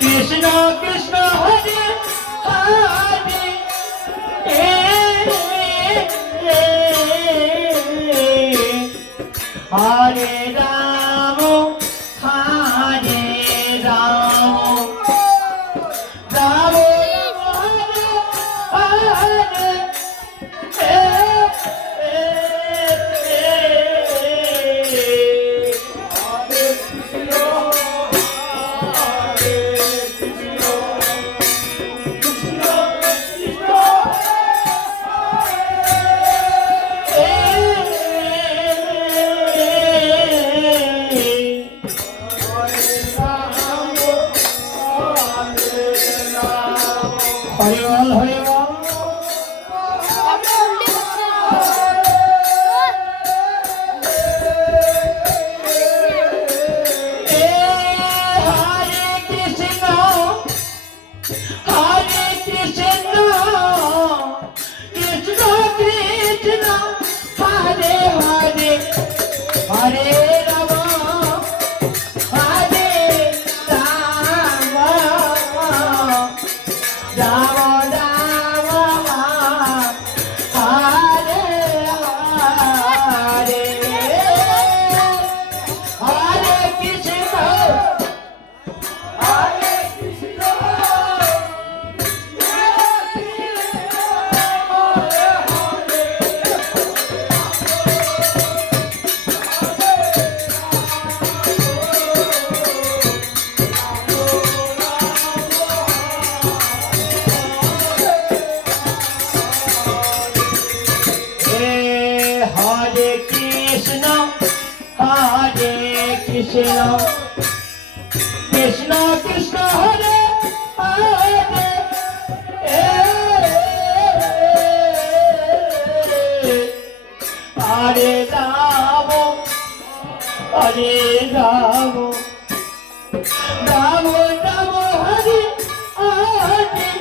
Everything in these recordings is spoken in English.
Krishna Krishna Hare Hare Hare Rama Hare Rama Rama Hare Krishna Krishna Krishna Hare Hare Hare Rama Hare Rama Rama Rama Hare Hare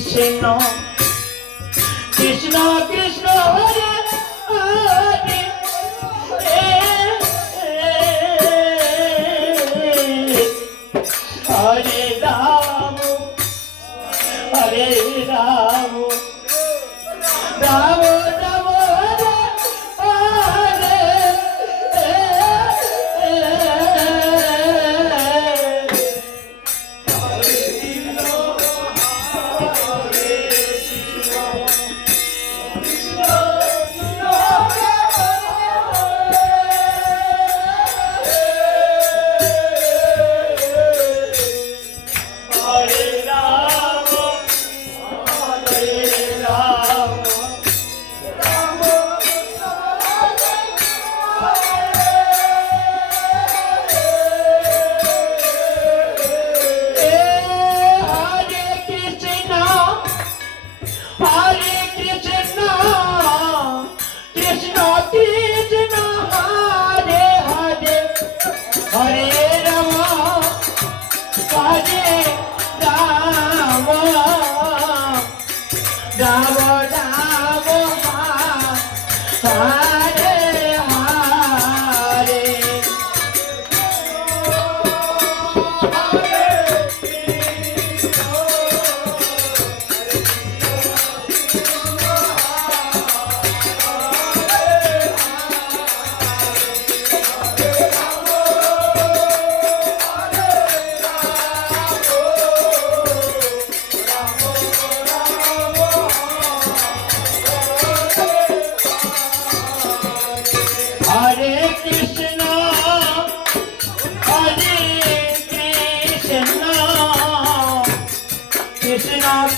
Krishna Krishna Hare Hare Hare Rama Hare Rama Rama Rama Hare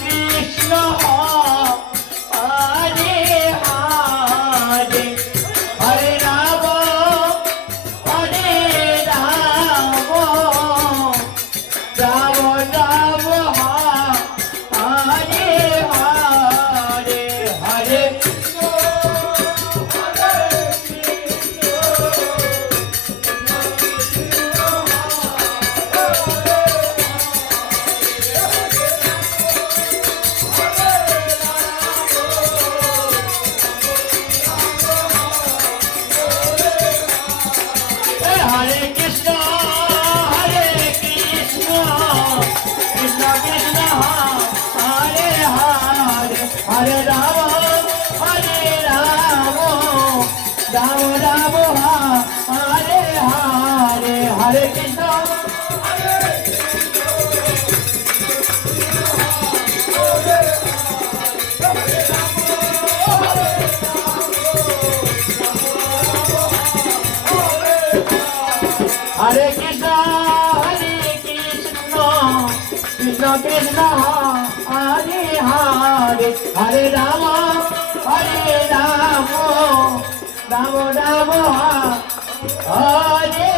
Krishna Hare Hare Hare Ram Ram Ram Hare Hare Hare Hare Krishna, Krishna Krishna, Hare Hare, Hare Rama, Rama Rama, Hare Hare, Hare Krishna. Hare Krishna, Krishna Krishna, Hare Hare, Hare Rama, Rama Rama, Hare